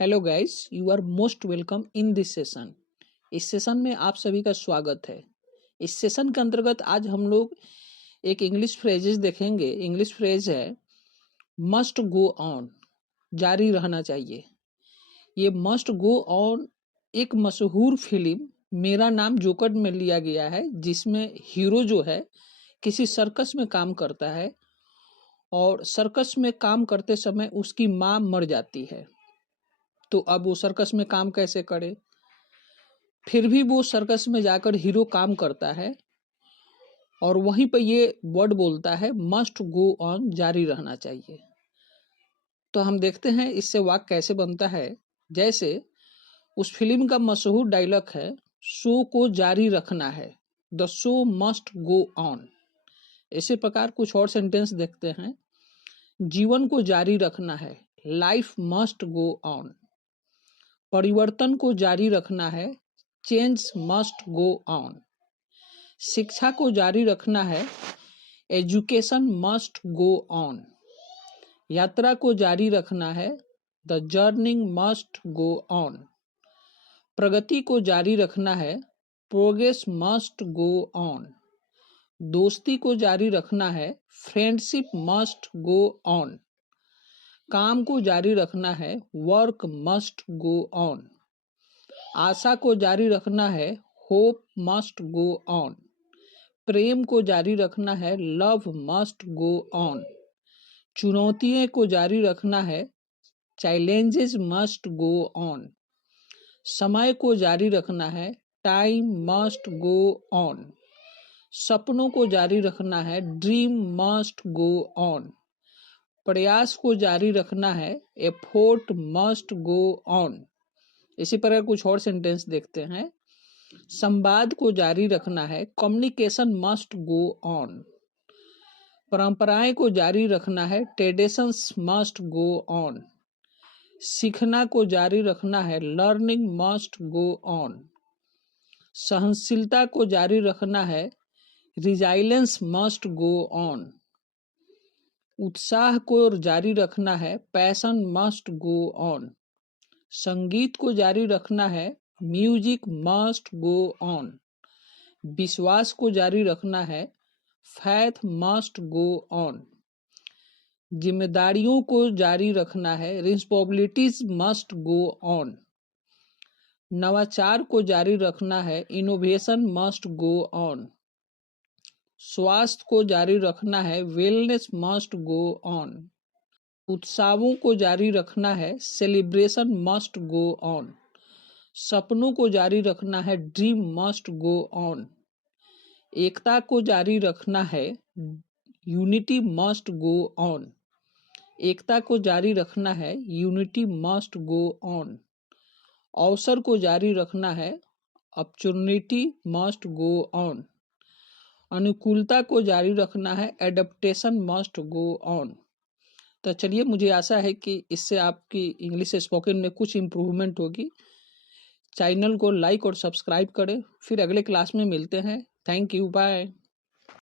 Hello guys, you are most welcome in this session. इस session में आप सभी का स्वागत है। इस सेशन के अंतर्गत आज हम लोग एक इंग्लिश फ्रेजेस देखेंगे। इंग्लिश फ्रेज है मस्ट गो ऑन, जारी रहना चाहिए। ये मस्ट गो ऑन एक मशहूर फिल्म मेरा नाम जोकर में लिया गया है, जिसमें हीरो जो है किसी सर्कस में काम करता है और सर्कस में काम करते समय उसकी माँ मर जाती है। तो अब वो सर्कस में काम कैसे करे? फिर भी वो सर्कस में जाकर हीरो काम करता है और वहीं पर ये वर्ड बोलता है मस्ट गो ऑन, जारी रहना चाहिए। तो हम देखते हैं इससे वाक्य कैसे बनता है। जैसे उस फिल्म का मशहूर डायलॉग है, शो को जारी रखना है, the show must go on. इसी प्रकार कुछ और सेंटेंस देखते हैं, जीवन को जारी रखना है, लाइफ मस्ट गो ऑन। परिवर्तन को जारी रखना है, चेंज मस्ट गो ऑन। शिक्षा को जारी रखना है, एजुकेशन मस्ट गो ऑन। यात्रा को जारी रखना है, the journey must go on. प्रगति को जारी रखना है, प्रोग्रेस मस्ट गो ऑन। दोस्ती को जारी रखना है, फ्रेंडशिप मस्ट गो ऑन। काम को जारी रखना है, वर्क मस्ट गो ऑन। आशा को जारी रखना है, होप मस्ट गो ऑन। प्रेम को जारी रखना है, लव मस्ट गो ऑन। चुनौतियों को जारी रखना है, चैलेंजेस मस्ट गो ऑन। समय को जारी रखना है, टाइम मस्ट गो ऑन। सपनों को जारी रखना है, ड्रीम मस्ट गो ऑन। प्रयास को जारी रखना है, एफोर्ट मस्ट गो ऑन। इसी प्रकार कुछ और सेंटेंस देखते हैं। संवाद को जारी रखना है, कम्युनिकेशन मस्ट गो ऑन। परंपराएं को जारी रखना है, ट्रेडिशंस मस्ट गो ऑन। सीखना को जारी रखना है, लर्निंग मस्ट गो ऑन। सहनशीलता को जारी रखना है, रिजाइलेंस मस्ट गो ऑन। उत्साह को जारी रखना है, पैशन मस्ट गो ऑन। संगीत को जारी रखना है, म्यूजिक मस्ट गो ऑन। विश्वास को जारी रखना है, फैथ मस्ट गो ऑन। जिम्मेदारियों को जारी रखना है, रिस्पॉन्सिबिलिटीज मस्ट गो ऑन। नवाचार को जारी रखना है, इनोवेशन मस्ट गो ऑन। स्वास्थ्य को जारी रखना है, वेलनेस मस्ट गो ऑन। उत्सवों को जारी रखना है, सेलिब्रेशन मस्ट गो ऑन। सपनों को जारी रखना है, ड्रीम मस्ट गो ऑन। एकता को जारी रखना है, यूनिटी मस्ट गो ऑन। एकता को जारी रखना है, यूनिटी मस्ट गो ऑन। अवसर को जारी रखना है, अपॉर्चुनिटी मस्ट गो ऑन। अनुकूलता को जारी रखना है, एडेप्टेशन मस्ट गो ऑन। तो चलिए, मुझे आशा है कि इससे आपकी इंग्लिश स्पोकन में कुछ इम्प्रूवमेंट होगी। चैनल को लाइक और सब्सक्राइब करें। फिर अगले क्लास में मिलते हैं। Thank you, bye.